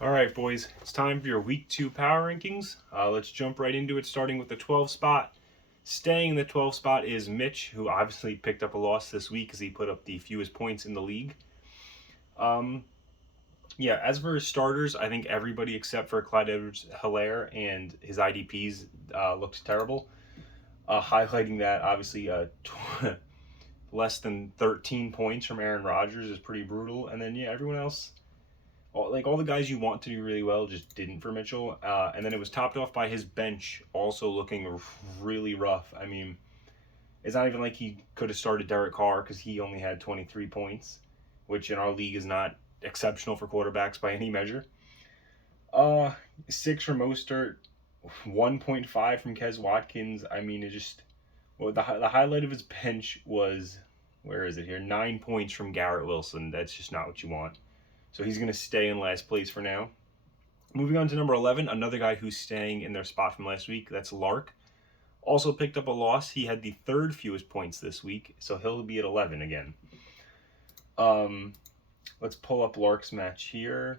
All right, boys, it's time for your week 2 power rankings. Let's jump right into it, starting with the 12 spot. Staying in the 12 spot is Mitch, who obviously picked up a loss this week as he put up the fewest points in the league. Um, yeah, as for his starters, I think everybody except for Clyde Edwards Hilaire and his IDPs looked terrible. Highlighting that, obviously, less than 13 points from Aaron Rodgers is pretty brutal. And then, yeah, everyone else all the guys you want to do really well just didn't for Mitchell. And then it was topped off by his bench also looking really rough. I mean, it's not even like he could have started Derek Carr because he only had 23 points, which in our league is not exceptional for quarterbacks by any measure. Uh, 6 from Mostert, 1.5 from Kez Watkins. I mean, it just the highlight of his bench was, where is it here? 9 points from Garrett Wilson. That's just not what you want. So he's going to stay in last place for now. Moving on to number 11, another guy who's staying in their spot from last week. That's Lark. Also picked up a loss. He had the third fewest points this week, so he'll be at 11 again. Let's pull up Lark's match here.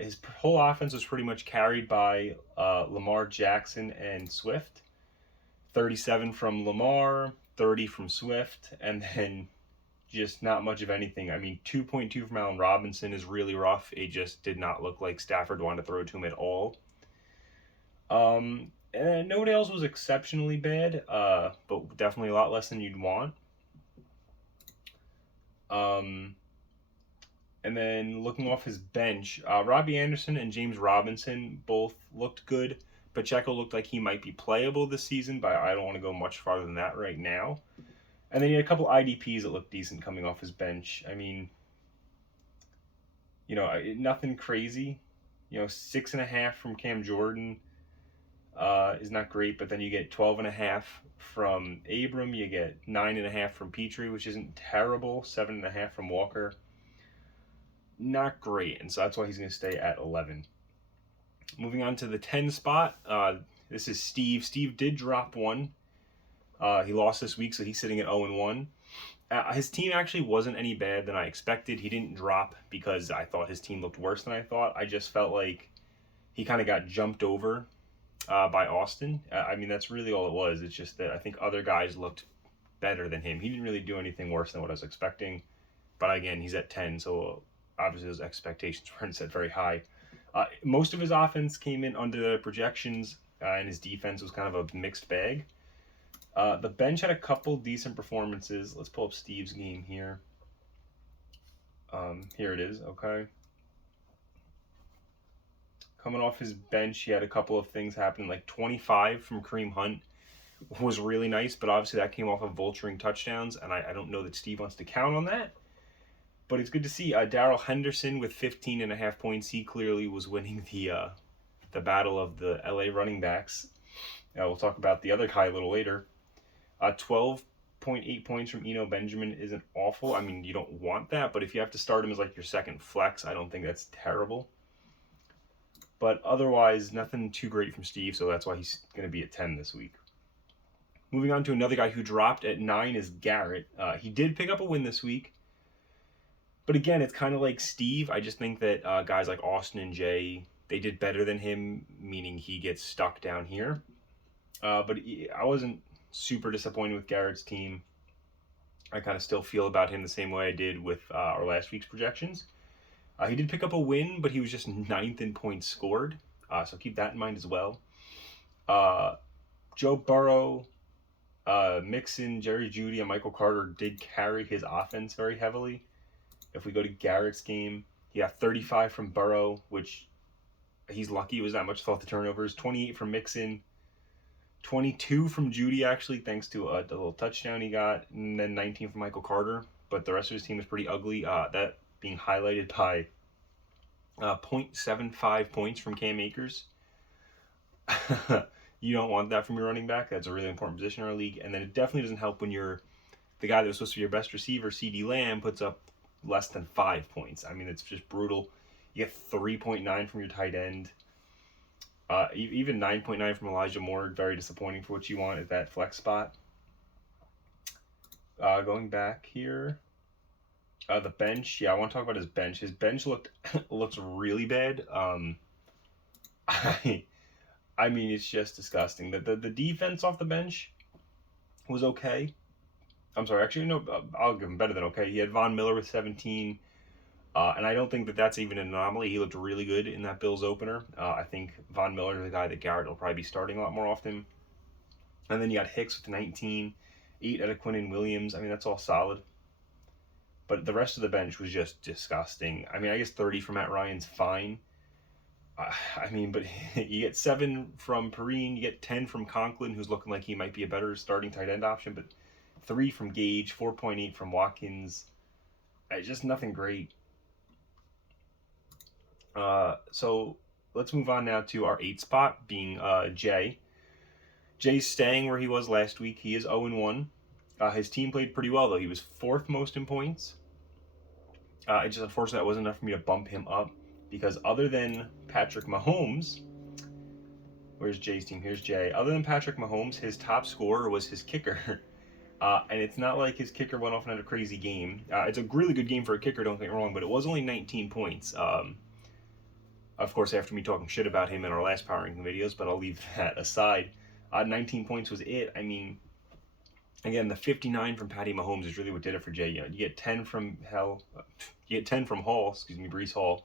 His whole offense was pretty much carried by Lamar Jackson and Swift. 37 from Lamar, 30 from Swift, and then just not much of anything. I mean, 2.2 from Allen Robinson is really rough. It just did not look like Stafford wanted to throw to him at all. And nobody else was exceptionally bad, but definitely a lot less than you'd want. Um, and then looking off his bench, Robbie Anderson and James Robinson both looked good. Pacheco looked like he might be playable this season, but I don't want to go much farther than that right now. And then he had a couple IDPs that looked decent coming off his bench. I mean, nothing crazy. 6.5 from Cam Jordan is not great, but then you get 12.5 from Abram. You get 9.5 from Petrie, which isn't terrible. 7.5 from Walker. Not great, and so that's why he's going to stay at 11. Moving on to the 10 spot. This is Steve. Steve did drop one. He lost this week, so he's sitting at 0-1. His team actually wasn't any bad than I expected. He didn't drop because I thought his team looked worse than I thought. I just felt like he kind of got jumped over by Austin. I mean, that's really all it was. It's just that I think other guys looked better than him. He didn't really do anything worse than what I was expecting. But again, he's at 10, so obviously those expectations weren't set very high. Most of his offense came in under the projections, and his defense was kind of a mixed bag. The bench had a couple decent performances. Let's pull up Steve's game here. Here it is, okay. Coming off his bench, he had a couple of things happen, like 25 from Kareem Hunt was really nice, but obviously that came off of vulturing touchdowns, and I don't know that Steve wants to count on that. But it's good to see Darrell Henderson with 15.5 points. He clearly was winning the battle of the LA running backs. We'll talk about the other guy a little later. 12.8 points from Eno Benjamin isn't awful. I mean, you don't want that, but if you have to start him as like your second flex, I don't think that's terrible. But otherwise, nothing too great from Steve, so that's why he's going to be at 10 this week. Moving on to another guy who dropped at 9 is Garrett. He did pick up a win this week. But again, it's kind of like Steve. I just think that guys like Austin and Jay, they did better than him, meaning he gets stuck down here. But I wasn't super disappointed with Garrett's team. I kind of still feel about him the same way I did with our last week's projections. He did pick up a win, but he was just 9th in points scored. So keep that in mind as well. Joe Burrow, Mixon, Jerry Jeudy, and Michael Carter did carry his offense very heavily. If we go to Garrett's game, he got 35 from Burrow, which he's lucky it was that much off the turnovers. 28 from Mixon, 22 from Jeudy, actually, thanks to the little touchdown he got, and then 19 from Michael Carter. But the rest of his team was pretty ugly. That being highlighted by 0.75 points from Cam Akers. You don't want that from your running back. That's a really important position in our league. And then it definitely doesn't help when the guy that was supposed to be your best receiver, CeeDee Lamb, puts up less than 5 points. I mean, it's just brutal. You get 3.9 from your tight end. Even 9.9 from Elijah Moore, very disappointing for what you want at that flex spot. Going back here. The bench, yeah, I want to talk about his bench. His bench looks really bad. I I mean, it's just disgusting. The defense off the bench was okay. I'm sorry, actually, no, I'll give him better than okay. He had Von Miller with 17, and I don't think that that's even an anomaly. He looked really good in that Bills opener. I think Von Miller is a guy that Garrett will probably be starting a lot more often. And then you got Hicks with 19, 8 out of Quinnen Williams. I mean, that's all solid. But the rest of the bench was just disgusting. I mean, I guess 30 from Matt Ryan's fine. I mean, but you get 7 from Perrine, you get 10 from Conklin, who's looking like he might be a better starting tight end option, but 3 from Gage, 4.8 from Watkins. Just nothing great. So let's move on now to our 8 spot, being Jay. Jay's staying where he was last week. He is 0-1. His team played pretty well, though. He was 4th most in points. It's just unfortunate that wasn't enough for me to bump him up, because other than Patrick Mahomes, where's Jay's team? Here's Jay. Other than Patrick Mahomes, his top scorer was his kicker. And it's not like his kicker went off and had a crazy game. It's a really good game for a kicker, don't get me wrong, but it was only 19 points. Of course, after me talking shit about him in our last power ranking videos, but I'll leave that aside. 19 points was it. I mean, again, the 59 from Patty Mahomes is really what did it for Jay. You get 10 from Hall, Breece Hall.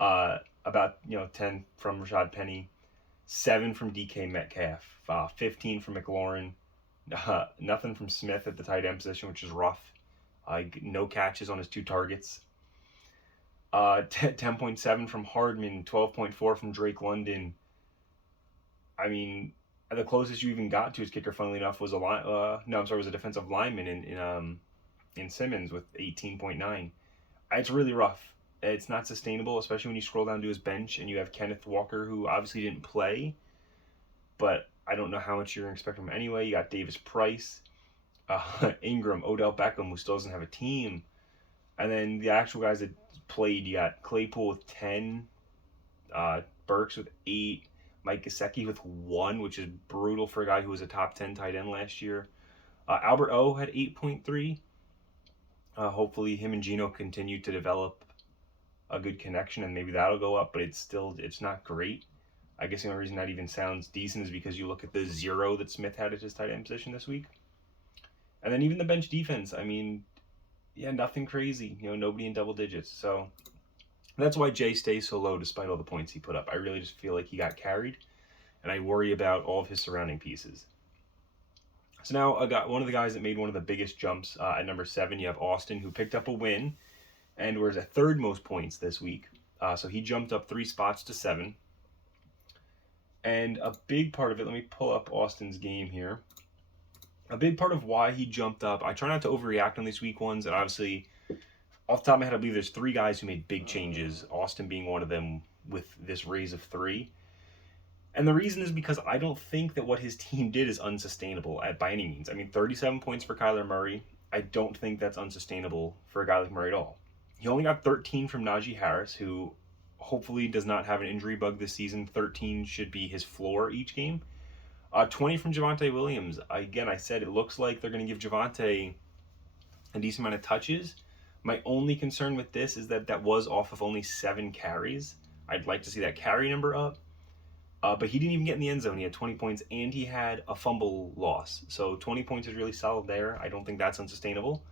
About 10 from Rashad Penny, 7 from DK Metcalf, 15 from McLaurin, nothing from Smith at the tight end position, which is rough. No catches on his 2 targets. 10.7 from Hardman, 12.4 from Drake London. I mean, the closest you even got to his kicker, funnily enough, was was a defensive lineman in Simmons with 18.9. It's really rough. It's not sustainable, especially when you scroll down to his bench and you have Kenneth Walker, who obviously didn't play, but I don't know how much you're going to expect from him anyway. You got Davis Price, Ingram, Odell Beckham, who still doesn't have a team. And then the actual guys that played, you got Claypool with 10, Burks with 8, Mike Gesicki with 1, which is brutal for a guy who was a top 10 tight end last year. Albert O had 8.3. Hopefully him and Geno continue to develop a good connection, and maybe that'll go up, but it's not great. I guess the only reason that even sounds decent is because you look at the 0 that Smith had at his tight end position this week. And then even the bench defense, I mean, yeah, nothing crazy. Nobody in double digits. So that's why Jay stays so low despite all the points he put up. I really just feel like he got carried, and I worry about all of his surrounding pieces. So now I got one of the guys that made one of the biggest jumps at number 7. You have Austin, who picked up a win and was at 3rd most points this week. So he jumped up 3 spots to 7. And a big part of it, let me pull up Austin's game here. A big part of why he jumped up, I try not to overreact on these week ones, and obviously, off the top of my head, I believe there's 3 guys who made big changes, Austin being one of them with this raise of 3. And the reason is because I don't think that what his team did is unsustainable by any means. I mean, 37 points for Kyler Murray, I don't think that's unsustainable for a guy like Murray at all. He only got 13 from Najee Harris, who hopefully does not have an injury bug this season. 13 should be his floor each game. 20 from Javonte Williams. Again, I said it looks like they're going to give Javonte a decent amount of touches. My only concern with this is that was off of only 7 carries. I'd like to see that carry number up. But he didn't even get in the end zone. He had 20 points, and he had a fumble loss. So 20 points is really solid there. I don't think that's unsustainable.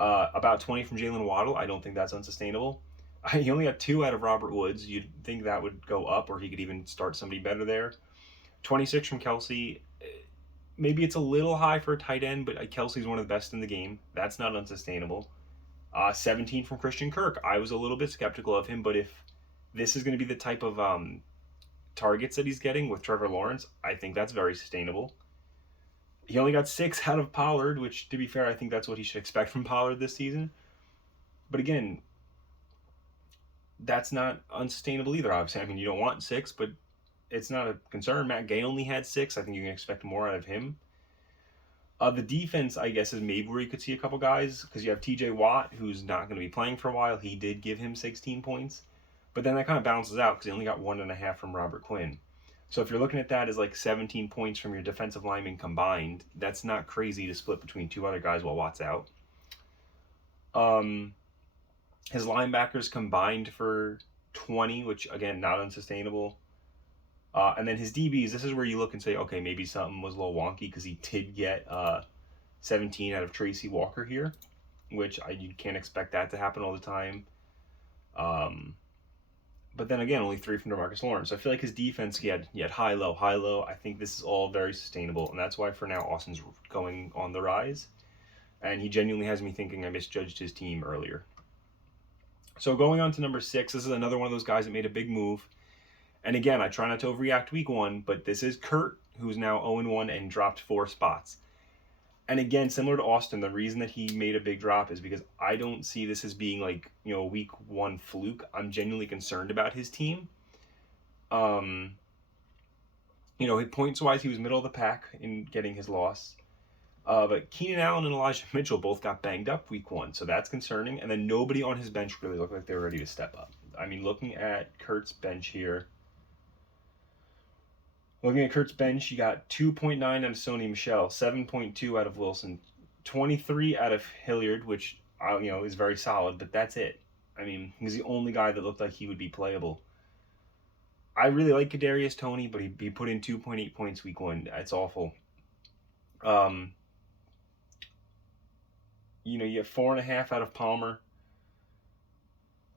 About 20 from Jalen Waddle. I don't think that's unsustainable. He only got 2 out of Robert Woods. You'd think that would go up, or he could even start somebody better there. 26 from Kelsey. Maybe it's a little high for a tight end, but Kelsey's one of the best in the game. That's not unsustainable. 17 from Christian Kirk. I was a little bit skeptical of him, but if this is going to be the type of targets that he's getting with Trevor Lawrence, I think that's very sustainable. He only got 6 out of Pollard, which, to be fair, I think that's what he should expect from Pollard this season. But again, that's not unsustainable either, obviously. I mean, you don't want 6, but it's not a concern. Matt Gay only had 6. I think you can expect more out of him. The defense, I guess, is maybe where you could see a couple guys, because you have TJ Watt, who's not going to be playing for a while. He did give him 16 points. But then that kind of balances out because he only got 1.5 from Robert Quinn. So if you're looking at that as like 17 points from your defensive linemen combined, that's not crazy to split between 2 other guys while Watt's out. His linebackers combined for 20, which again, not unsustainable. And then his DBs, this is where you look and say, okay, maybe something was a little wonky because he did get 17 out of Tracy Walker here, which you can't expect that to happen all the time. But then again, only 3 from DeMarcus Lawrence. So I feel like his defense, he had high, low, high, low. I think this is all very sustainable, and that's why for now Austin's going on the rise. And he genuinely has me thinking I misjudged his team earlier. So going on to number 6, this is another one of those guys that made a big move. And again, I try not to overreact week 1, but this is Kurt, who's now 0-1 and dropped 4 spots. And again, similar to Austin, the reason that he made a big drop is because I don't see this as being like, a week 1 fluke. I'm genuinely concerned about his team. Points-wise, he was middle of the pack in getting his loss. But Keenan Allen and Elijah Mitchell both got banged up week 1, so that's concerning. And then nobody on his bench really looked like they were ready to step up. I mean, looking at Kurt's bench here, you got 2.9 out of Sony Michel, 7.2 out of Wilson, 23 out of Hilliard, which, is very solid, but that's it. I mean, he's the only guy that looked like he would be playable. I really like Kadarius Toney, but he put in 2.8 points week 1. It's awful. You have 4.5 out of Palmer.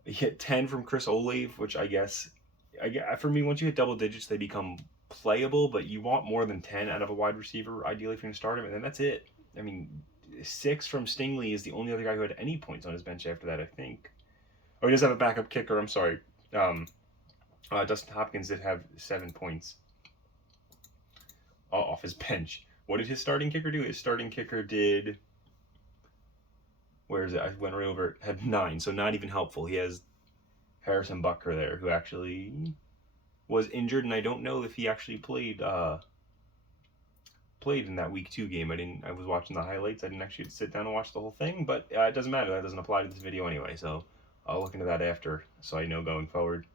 You hit 10 from Chris Olave, which I guess, for me, once you hit double digits, they become playable, but you want more than 10 out of a wide receiver, ideally, if you're going to start him, and then that's it. I mean, 6 from Stingley is the only other guy who had any points on his bench after that, I think. Oh, he does have a backup kicker, I'm sorry. Dustin Hopkins did have 7 points off his bench. What did his starting kicker do? His starting kicker did... Where is it? I went right over it. Had 9, so not even helpful. He has Harrison Butker there, who actually was injured, and I don't know if he actually played in that week 2 game. I was watching the highlights. I didn't actually sit down and watch the whole thing, but it doesn't matter. That doesn't apply to this video anyway, so I'll look into that after so I know going forward.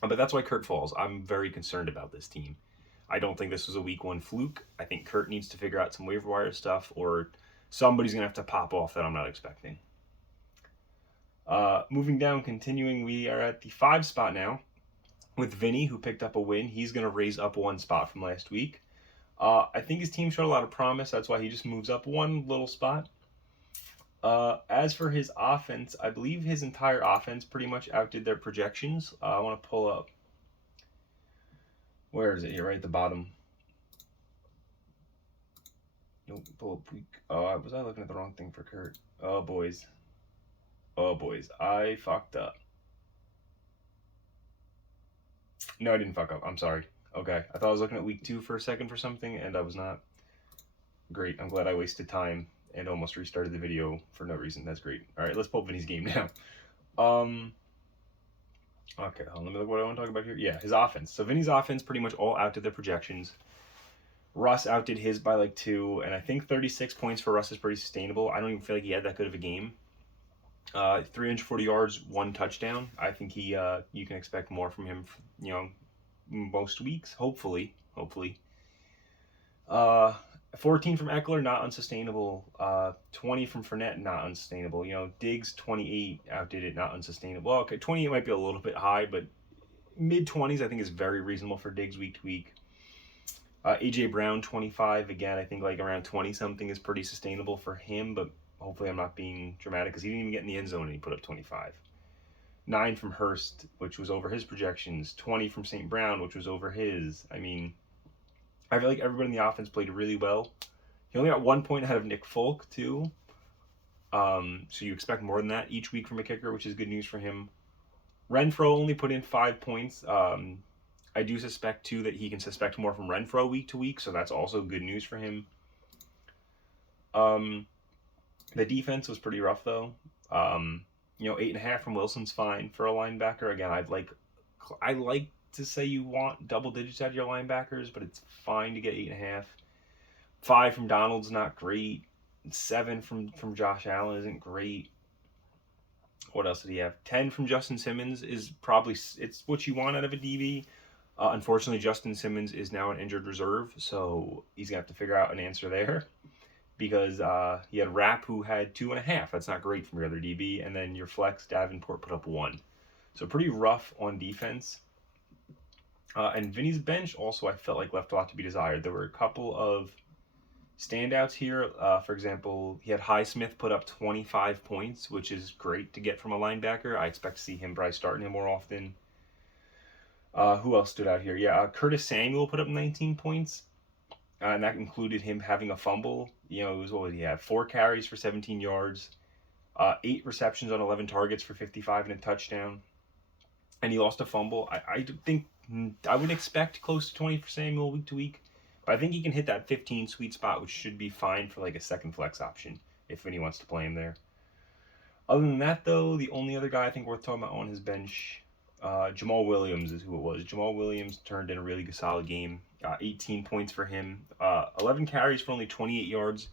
But that's why Kurt falls. I'm very concerned about this team. I don't think this was a week 1 fluke. I think Kurt needs to figure out some waiver wire stuff, or somebody's going to have to pop off that I'm not expecting. Moving down, continuing, we are at the 5 spot now with Vinny, who picked up a win. He's going to raise up 1 spot from last week. I think his team showed a lot of promise. That's why he just moves up 1 little spot. As for his offense, I believe his entire offense pretty much outdid their projections. I want to pull up. Where is it? Here, right at the bottom. Nope, pull up week. Oh, was I looking at the wrong thing for Kurt? Oh, boys. I fucked up. No, I didn't fuck up. I'm sorry. Okay, I thought I was looking at week 2 for a second for something, and I was not. Great. I'm glad I wasted time and almost restarted the video for no reason. That's great. All right, let's pull up Vinny's game now. Okay, let me look what I want to talk about here. Yeah, his offense. So Vinny's offense pretty much all outdid their projections. Russ outdid his by like 2, and I think 36 points for Russ is pretty sustainable. I don't even feel like he had that good of a game. 340 yards, 1 touchdown. I think you can expect more from him, most weeks, hopefully. 14 from Eckler, not unsustainable. 20 from Fournette, not unsustainable. Diggs, 28, outdid it, not unsustainable. Well, okay, 28 might be a little bit high, but mid-20s I think is very reasonable for Diggs week to week. A.J. Brown, 25. Again, I think like around 20-something is pretty sustainable for him, but hopefully I'm not being dramatic because he didn't even get in the end zone and he put up 25. 9 from Hurst, which was over his projections. 20 from St. Brown, which was over his. I mean, I feel like everybody in the offense played really well. He only got 1 point ahead of Nick Folk, too. So you expect more than that each week from a kicker, which is good news for him. Renfrow only put in 5 points. I do suspect, too, that he can suspect more from Renfrow week to week, so that's also good news for him. The defense was pretty rough, though. 8.5 from Wilson's fine for a linebacker. Again, I like to say you want double digits out of your linebackers, but it's fine to get 8.5. 5 from Donald's not great. 7 from Josh Allen isn't great. What else did he have? 10 from Justin Simmons is probably it's what you want out of a DB. Unfortunately, Justin Simmons is now an injured reserve, so he's going to have to figure out an answer there. because he had Rapp, who had 2.5. That's not great from your other DB. And then your flex, Davenport, put up 1. So pretty rough on defense. And Vinny's bench also, I felt like, left a lot to be desired. There were a couple of standouts here. For example, he had Highsmith put up 25 points, which is great to get from a linebacker. I expect to see him probably starting him more often. Who else stood out here? Yeah, Curtis Samuel put up 19 points. And that included him having a fumble. You know, it was, what did he have? 4 carries for 17 yards, 8 receptions on 11 targets for 55 and a touchdown. And he lost a fumble. I think I would expect close to 20 for Samuel week to week. But I think he can hit that 15 sweet spot, which should be fine for like a second flex option if Vinny wants to play him there. Other than that, though, the only other guy I think worth talking about on his bench, Jamal Williams is who it was. Jamal Williams turned in a really solid game. 18 points for him. 11 carries for only 28 yards,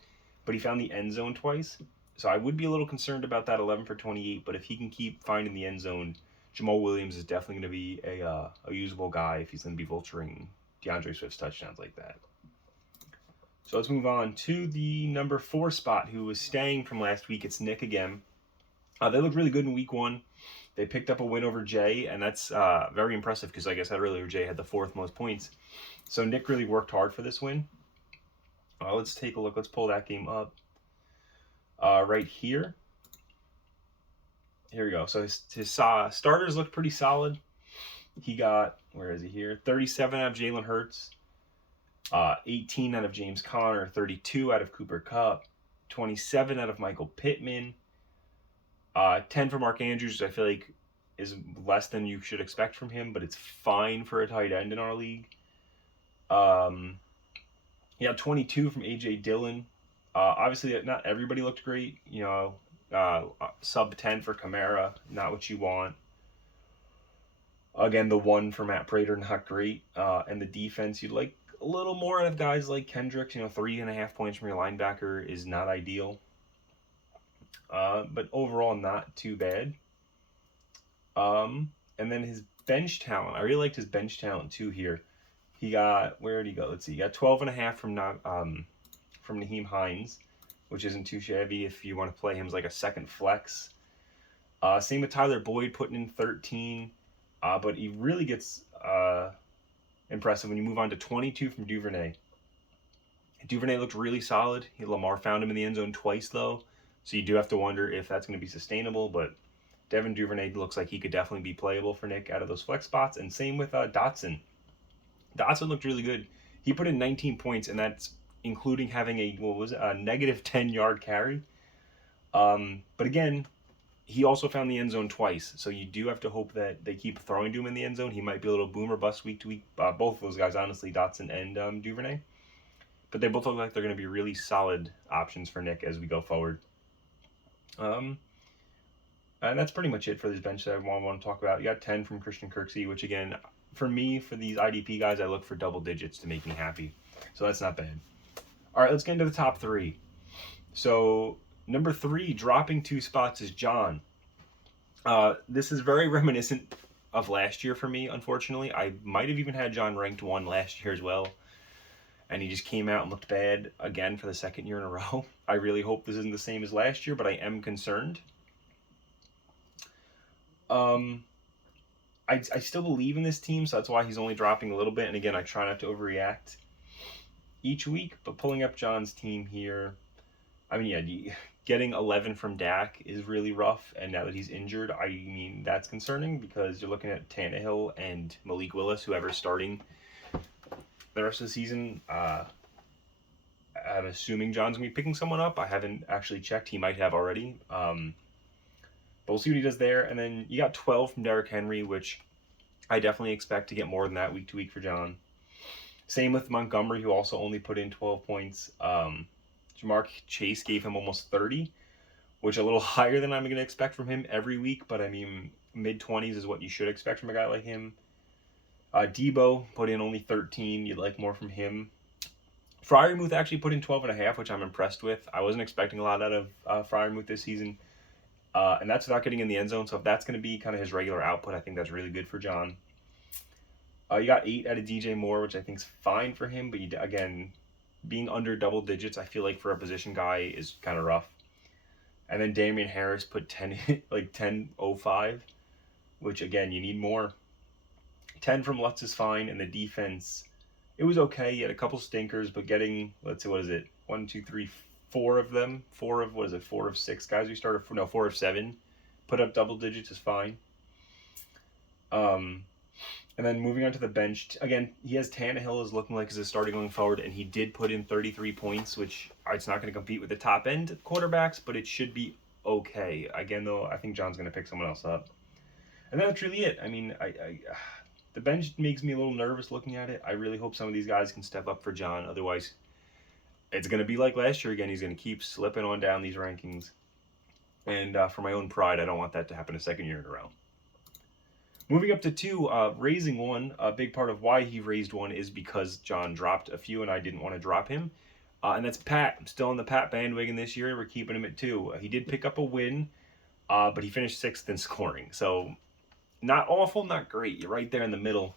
but he found the end zone twice. So I would be a little concerned about that 11 for 28, but if he can keep finding the end zone, Jamal Williams is definitely going to be a usable guy if he's going to be vulturing DeAndre Swift's touchdowns like that. So let's move on to the number 4 spot, who was staying from last week. It's Nick again. They looked really good in week 1. They picked up a win over Jay, and that's very impressive because, like I said earlier, Jay had the 4th most points. So Nick really worked hard for this win. Let's take a look. Let's pull that game up right here. Here we go. So his starters looked pretty solid. He got, where is he here? 37 out of Jalen Hurts, 18 out of James Conner, 32 out of Cooper Kupp, 27 out of Michael Pittman, 10 for Mark Andrews, which I feel like is less than you should expect from him, but it's fine for a tight end in our league. He had 22 from A.J. Dillon. Obviously, not everybody looked great. You know, sub 10 for Kamara, not what you want. Again, the 1 for Matt Prater, not great. And the defense, you'd like a little more out of guys like Kendricks. You know, 3.5 points from your linebacker is not ideal. But overall, not too bad. And then his bench talent. I really liked his bench talent too here. He got, where did he go? Let's see. He got 12.5 from Nyheim Hines, which isn't too shabby if you want to play him as like a second flex. Same with Tyler Boyd putting in 13. But he really gets impressive when you move on to 22 from Duvernay. Duvernay looked really solid. Lamar found him in the end zone twice, though. So you do have to wonder if that's going to be sustainable. But Devin Duvernay looks like he could definitely be playable for Nick out of those flex spots. And same with Dotson. Dotson looked really good. He put in 19 points, and that's including having a negative 10-yard carry. But again, he also found the end zone twice, so you do have to hope that they keep throwing to him in the end zone. He might be a little boomer bust week to week. Both of those guys, honestly, Dotson and Duvernay. But they both look like they're going to be really solid options for Nick as we go forward. And that's pretty much it for this bench that I want to talk about. You got 10 from Christian Kirksey, which again, for me, for these IDP guys, I look for double digits to make me happy. So that's not bad. All right, let's get into the top 3. So number 3, dropping 2 spots, is John. This is very reminiscent of last year for me, unfortunately. I might have even had John ranked 1 last year as well. And he just came out and looked bad again for the 2nd year in a row. I really hope this isn't the same as last year, but I am concerned. I still believe in this team, so that's why he's only dropping a little bit. And again, I try not to overreact each week, but pulling up John's team here, I mean, yeah, getting 11 from Dak is really rough, and now that he's injured, I mean, that's concerning because you're looking at Tannehill and Malik Willis, whoever's starting the rest of the season. I'm assuming John's going to be picking someone up. I haven't actually checked. He might have already. But we'll see what he does there. And then you got 12 from Derrick Henry, which I definitely expect to get more than that week to week for John. Same with Montgomery, who also only put in 12 points. Jamar Chase gave him almost 30, which a little higher than I'm going to expect from him every week. But I mean, mid-20s is what you should expect from a guy like him. Debo put in only 13. You'd like more from him. Freiermuth actually put in 12.5, which I'm impressed with. I wasn't expecting a lot out of Freiermuth this season. And that's without getting in the end zone. So if that's going to be kind of his regular output, I think that's really good for John. You got 8 out of DJ Moore, which I think is fine for him. But again, being under double digits, I feel like for a position guy is kind of rough. And then Damian Harris put 10 like 10.05, which again you need more. 10 from Lutz is fine, and the defense, it was okay. He had a couple stinkers, but getting, let's see, what is it? 1, 2, 3, 4 of them. 4 of, what is it? 4 of 6 guys we started, no, 4 of 7. Put up double digits is fine. And then moving on to the bench, again, he has Tannehill is looking like he's starting going forward, and he did put in 33 points, which it's not going to compete with the top end quarterbacks, but it should be okay. Again, though, I think John's going to pick someone else up. And that's really it. I mean, the bench makes me a little nervous looking at it. I really hope some of these guys can step up for John. Otherwise, it's going to be like last year again. He's going to keep slipping on down these rankings. And for my own pride, I don't want that to happen a second year in a row. Moving up to 2, raising 1. A big part of why he raised 1 is because John dropped a few and I didn't want to drop him. And that's Pat. I'm still on the Pat bandwagon this year. We're keeping him at 2. He did pick up a win, but he finished 6th in scoring. So not awful, not great. You're right there in the middle.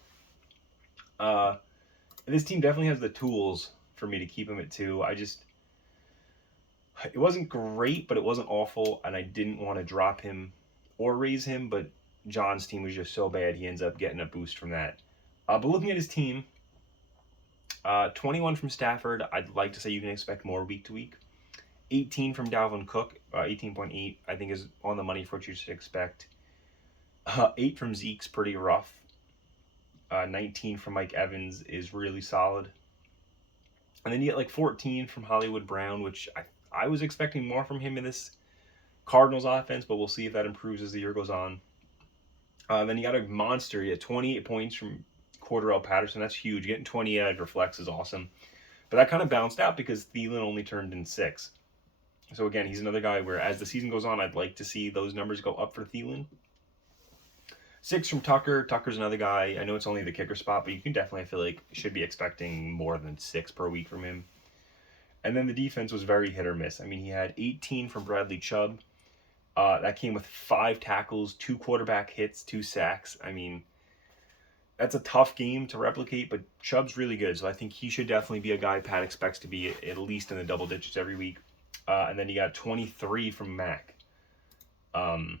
This team definitely has the tools for me to keep him at 2. It wasn't great, but it wasn't awful, and I didn't want to drop him or raise him, but John's team was just so bad, he ends up getting a boost from that. But looking at his team, 21 from Stafford, I'd like to say you can expect more week to week. 18 from Dalvin Cook, 18.8, I think is on the money for what you should expect. 8 from Zeke's pretty rough. 19 from Mike Evans is really solid. And then you get like 14 from Hollywood Brown, which I was expecting more from him in this Cardinals offense, but we'll see if that improves as the year goes on. Then you got a monster. You had 28 points from Cordarrelle Patterson. That's huge. Getting 28 out of your flex is awesome. But that kind of bounced out because Thielen only turned in 6. So again, he's another guy where as the season goes on, I'd like to see those numbers go up for Thielen. 6 from Tucker. Tucker's another guy. I know it's only the kicker spot, but you can definitely, I feel like, should be expecting more than 6 per week from him. And then the defense was very hit or miss. I mean, he had 18 from Bradley Chubb. That came with 5 tackles, 2 quarterback hits, 2 sacks. I mean, that's a tough game to replicate, but Chubb's really good. So I think he should definitely be a guy Pat expects to be at least in the double digits every week. And then you got 23 from Mack. Khalil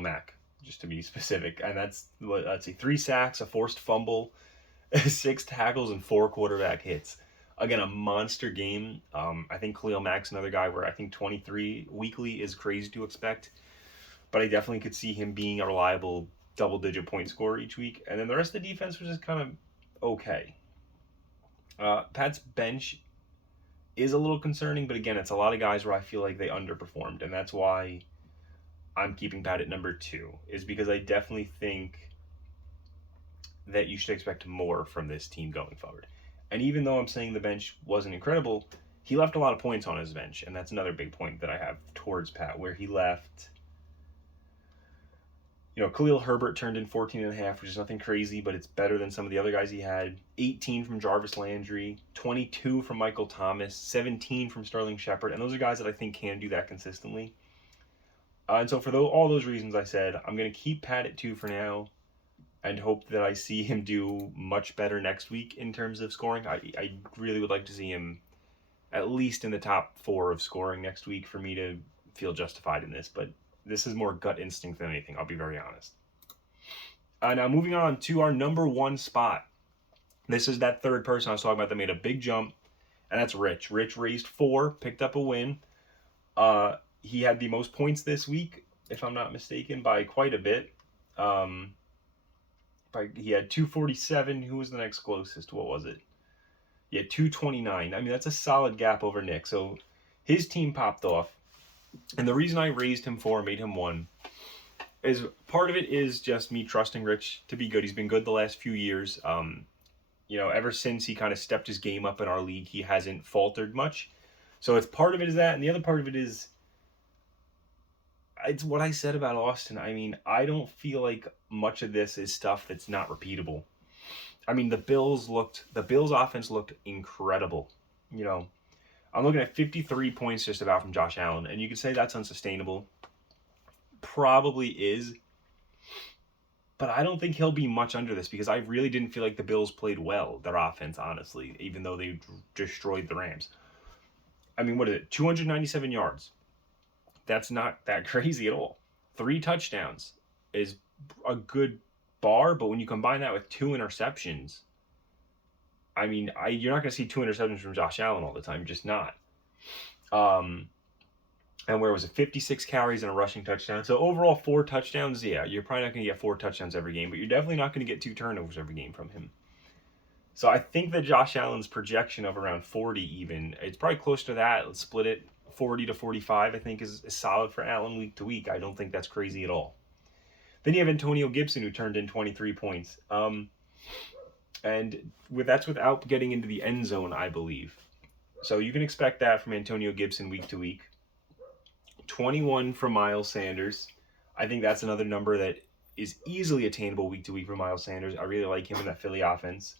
Mack, just to be specific. And that's, let's see, 3 sacks, a forced fumble, 6 tackles, and 4 quarterback hits. Again, a monster game. I think Khalil Mack's another guy where I think 23 weekly is crazy to expect. But I definitely could see him being a reliable double-digit point scorer each week. And then the rest of the defense was just kind of okay. Pat's bench is a little concerning, but again, it's a lot of guys where I feel like they underperformed. And that's why I'm keeping Pat at number 2, is because I definitely think that you should expect more from this team going forward. And even though I'm saying the bench wasn't incredible, he left a lot of points on his bench. And that's another big point that I have towards Pat, where he left, Khalil Herbert turned in 14.5, which is nothing crazy, but it's better than some of the other guys he had. 18 from Jarvis Landry, 22 from Michael Thomas, 17 from Sterling Shepard. And those are guys that I think can do that consistently. And so for all those reasons I said, I'm going to keep Pat at 2 for now, and hope that I see him do much better next week in terms of scoring. I really would like to see him at least in the top 4 of scoring next week for me to feel justified in this. But this is more gut instinct than anything, I'll be very honest. Now moving on to our number 1 spot. This is that third person I was talking about that made a big jump, and that's Rich. Rich raised 4, picked up a win. He had the most points this week, if I'm not mistaken, by quite a bit. He had 247. Who was the next closest? What was it? He had 229. I mean, that's a solid gap over Nick. So his team popped off. And the reason I raised him 4, made him 1, is part of it is just me trusting Rich to be good. He's been good the last few years. Ever since he kind of stepped his game up in our league, he hasn't faltered much. So it's part of it is that. And the other part of it is, it's what I said about Austin. I mean, I don't feel like much of this is stuff that's not repeatable. I mean, the Bills offense looked incredible. I'm looking at 53 points just about from Josh Allen, and you could say that's unsustainable. Probably is. But I don't think he'll be much under this because I really didn't feel like the Bills played well, their offense, honestly, even though they destroyed the Rams. I mean, what is it? 297 yards. That's not that crazy at all. 3 touchdowns is a good bar, but when you combine that with 2 interceptions, I mean, you're not going to see 2 interceptions from Josh Allen all the time, just not. And where was it? 56 carries and a rushing touchdown. So overall, 4 touchdowns. Yeah, you're probably not going to get 4 touchdowns every game, but you're definitely not going to get 2 turnovers every game from him. So I think that Josh Allen's projection of around 40 even, it's probably close to that. Let's split it 40 to 45, I think is solid for Allen week to week. I don't think that's crazy at all. Then you have Antonio Gibson, who turned in 23 points. And that's without getting into the end zone, I believe. So you can expect that from Antonio Gibson week to week. 21 from Miles Sanders. I think that's another number that is easily attainable week to week for Miles Sanders. I really like him in that Philly offense.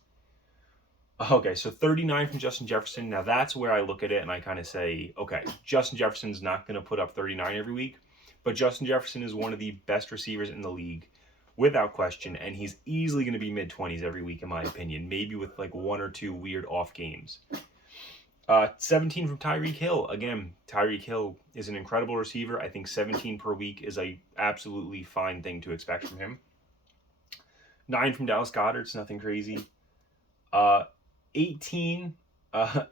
Okay, so 39 from Justin Jefferson. Now that's where I look at it and I kind of say, okay, Justin Jefferson's not going to put up 39 every week, but Justin Jefferson is one of the best receivers in the league without question, and he's easily going to be mid-20s every week in my opinion, maybe with like 1 or 2 weird off games. 17 from Tyreek Hill. Again, Tyreek Hill is an incredible receiver. I think 17 per week is a absolutely fine thing to expect from him. 9 from Dallas Goedert. It's nothing crazy. 18.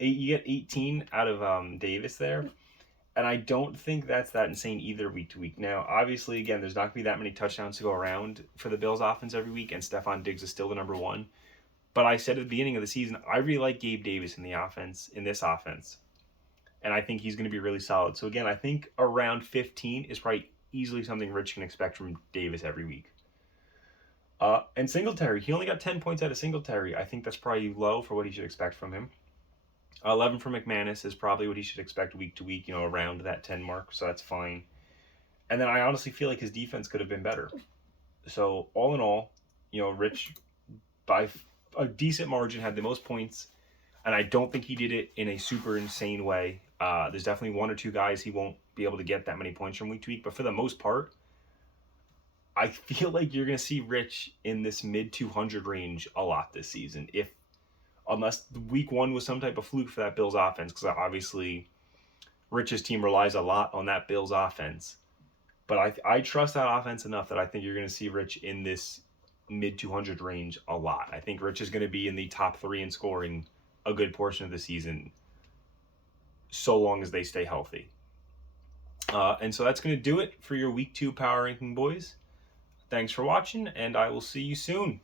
You get 18 out of Davis there. And I don't think that's that insane either week to week. Now, obviously, again, there's not going to be that many touchdowns to go around for the Bills offense every week, and Stephon Diggs is still the number 1. But I said at the beginning of the season, I really like Gabe Davis in this offense. And I think he's going to be really solid. So again, I think around 15 is probably easily something Rich can expect from Davis every week. And Singletary, he only got 10 points out of Singletary. I think that's probably low for what he should expect from him. 11 from McManus is probably what he should expect week to week, around that 10 mark. So that's fine. And then I honestly feel like his defense could have been better. So all in all, Rich, by a decent margin, had the most points, and I don't think he did it in a super insane way. There's definitely 1 or 2 guys he won't be able to get that many points from week to week, but for the most part, I feel like you're going to see Rich in this mid 200 range a lot this season, unless week 1 was some type of fluke for that Bills offense, because obviously Rich's team relies a lot on that Bills offense. But I trust that offense enough that I think you're going to see Rich in this mid 200 range a lot. I think Rich is going to be in the top 3 in scoring a good portion of the season, so long as they stay healthy. And so that's going to do it for your week 2 power ranking, boys. Thanks for watching, and I will see you soon.